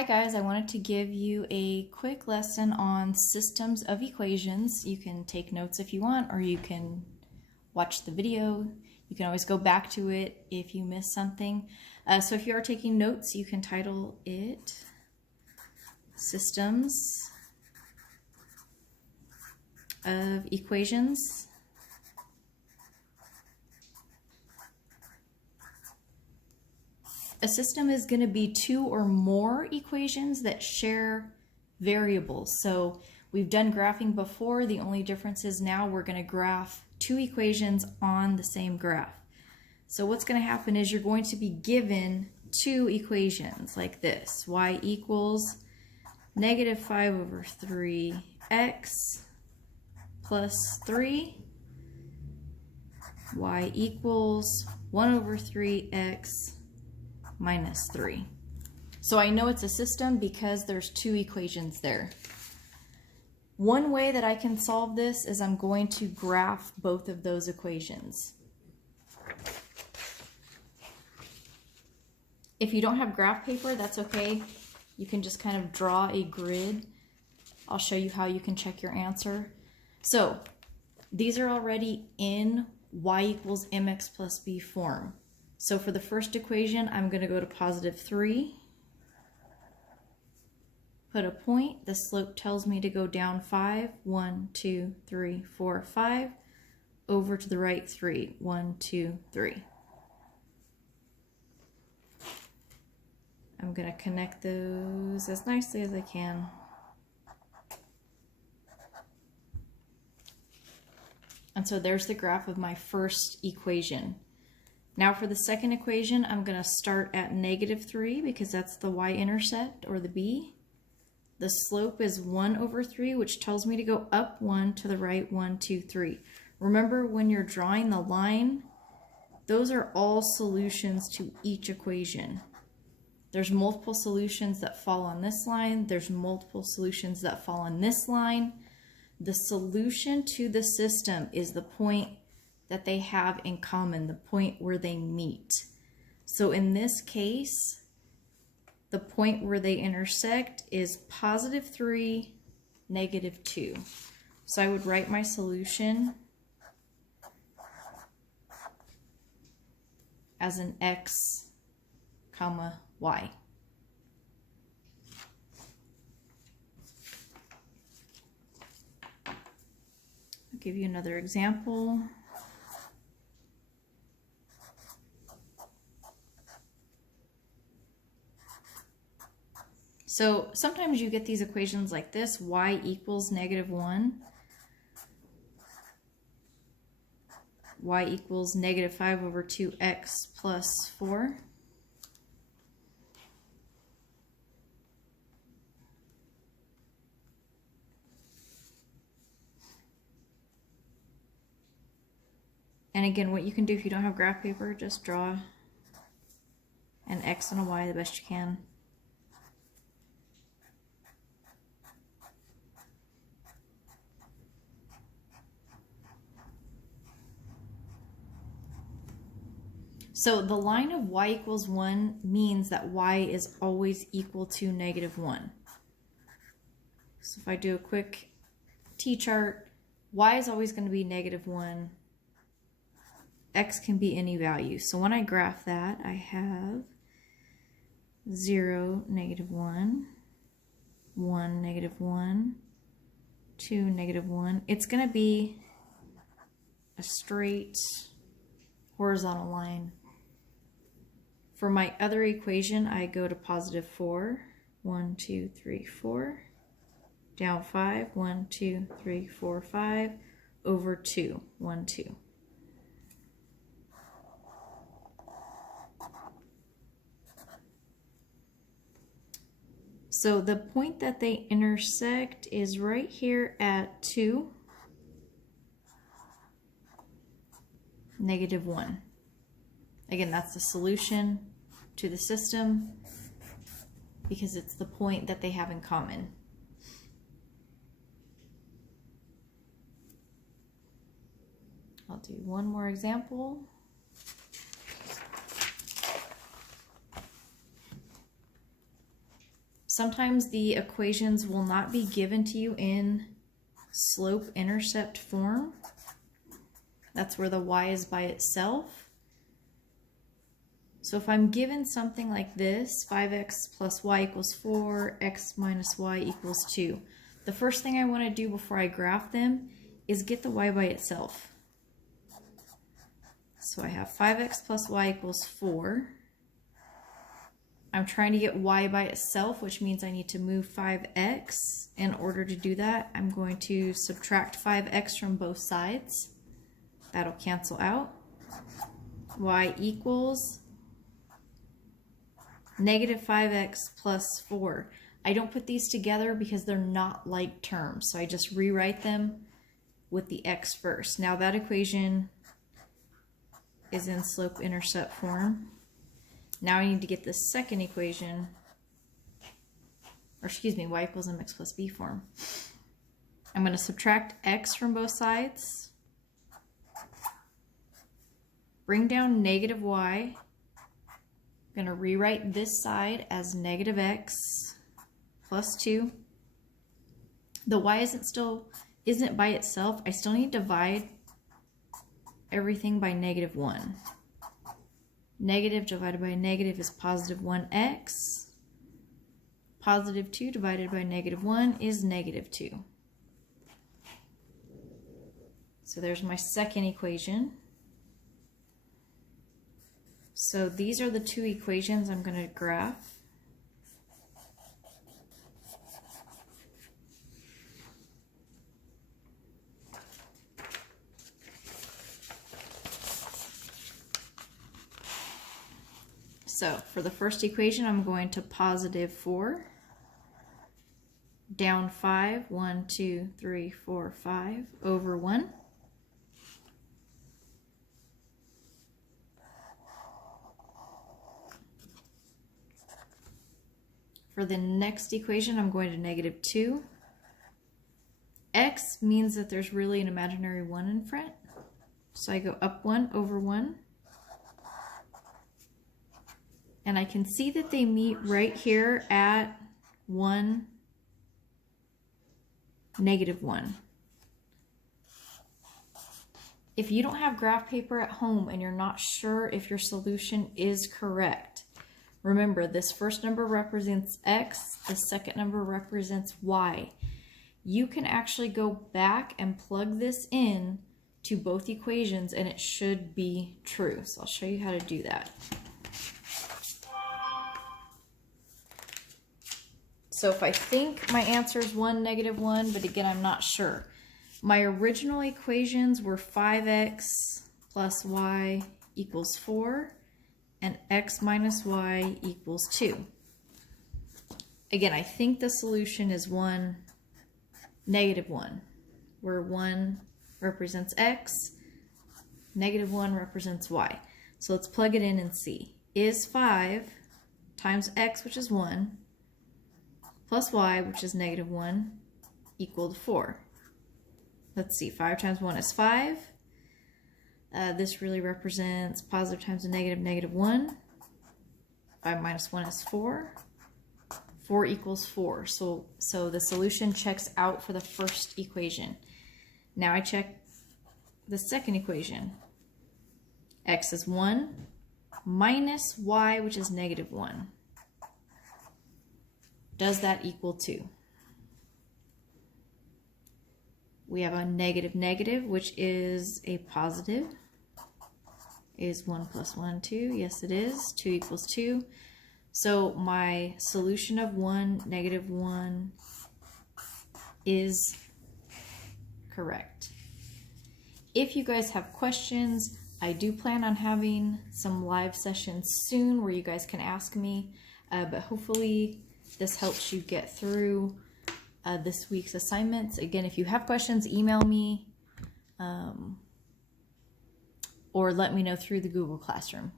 Hi guys, I wanted to give you a quick lesson on systems of equations. You can take notes if you want, or you can watch the video. You can always go back to it if you miss something. So if you are taking notes, you can title it Systems of Equations. A system is going to be two or more equations that share variables. So we've done graphing before. The only difference is now we're going to graph two equations on the same graph. So what's going to happen is you're going to be given two equations like this. Y equals negative 5 over 3x plus 3. Y equals 1 over 3x minus 3. So I know it's a system because there's two equations there. One way that I can solve this is I'm going to graph both of those equations. If you don't have graph paper, that's okay. You can just kind of draw a grid. I'll show you how you can check your answer. So these are already in y equals mx plus b form. So for the first equation, I'm going to go to positive 3, put a point. The slope tells me to go down 5, 1, 2, 3, 4, 5, over to the right 3, 1, 2, 3. I'm going to connect those as nicely as I can. And so there's the graph of my first equation. Now for the second equation, I'm going to start at negative 3 because that's the y-intercept, or the b. The slope is 1 over 3, which tells me to go up 1 to the right 1, 2, 3. Remember, when you're drawing the line, those are all solutions to each equation. There's multiple solutions that fall on this line. There's multiple solutions that fall on this line. The solution to the system is the point that they have in common, the point where they meet. So in this case, the point where they intersect is positive 3, negative 2. So I would write my solution as an x, comma, y. I'll give you another example. So sometimes you get these equations like this, y equals negative 1, y equals negative 5 over 2x plus 4. And again, what you can do if you don't have graph paper, just draw an x and a y the best you can. So the line of y equals 1 means that y is always equal to negative 1. So if I do a quick t-chart, y is always going to be negative 1. X can be any value. So when I graph that, I have 0, negative 1, 1, negative 1, 2, negative 1. It's going to be a straight horizontal line. For my other equation, I go to positive 4, 1, 2, 3, 4, down 5, 1, 2, 3, 4, 5, over 2, 1, 2. So the point that they intersect is right here at 2, negative 1. Again, that's the solution to the system because it's the point that they have in common. I'll do one more example. sometimes the equations will not be given to you in slope-intercept form. That's where the y is by itself. So if I'm given something like this, 5x plus y equals 4, x minus y equals 2, the first thing I want to do before I graph them is get the y by itself. So I have 5x plus y equals 4. I'm trying to get y by itself, which means I need to move 5x. In order to do that, I'm going to subtract 5x from both sides. That'll cancel out. Y equals negative 5x plus 4. I don't put these together because they're not like terms, so I just rewrite them with the x first. Now that equation is in slope-intercept form. Now I need to get the second equation, or excuse me, y equals mx plus b form. I'm going to subtract x from both sides, bring down negative y. I'm going to rewrite this side as negative x plus 2. The y isn't by itself. I still need to divide everything by negative 1. Negative divided by negative is positive 1x. Positive 2 divided by negative 1 is negative 2. So there's my second equation. So these are the two equations I'm going to graph. So for the first equation, I'm going to positive 4, down 5, 1, 2, 3, 4, 5, over 1. For the next equation, I'm going to negative 2. X means that there's really an imaginary 1 in front. So I go up 1 over 1. And I can see that they meet right here at 1, negative 1. If you don't have graph paper at home and you're not sure if your solution is correct, remember this first number represents x, the second number represents y. You can actually go back and plug this in to both equations and it should be true. So I'll show you how to do that. So if I think my answer is 1, negative 1, but again, I'm not sure. My original equations were 5x plus y equals 4 and x minus y equals 2. Again, I think the solution is 1, negative 1, where 1 represents x, negative 1 represents y. So let's plug it in and see. Is 5 times x, which is 1, plus y, which is negative 1, equal to 4. Let's see, 5 times 1 is 5. This really represents positive times a negative, negative 1. 5 minus 1 is 4. 4 equals 4. So the solution checks out for the first equation. Now I check the second equation. X is 1 minus y, which is negative 1. Does that equal 2? We have a negative negative, which is a positive. Is 1 plus 1 2? Yes, it is. 2 equals 2. So my solution of 1, negative 1 is correct. If you guys have questions, I do plan on having some live sessions soon where you guys can ask me, but hopefully this helps you get through this week's assignments. Again, if you have questions, email me or let me know through the Google Classroom.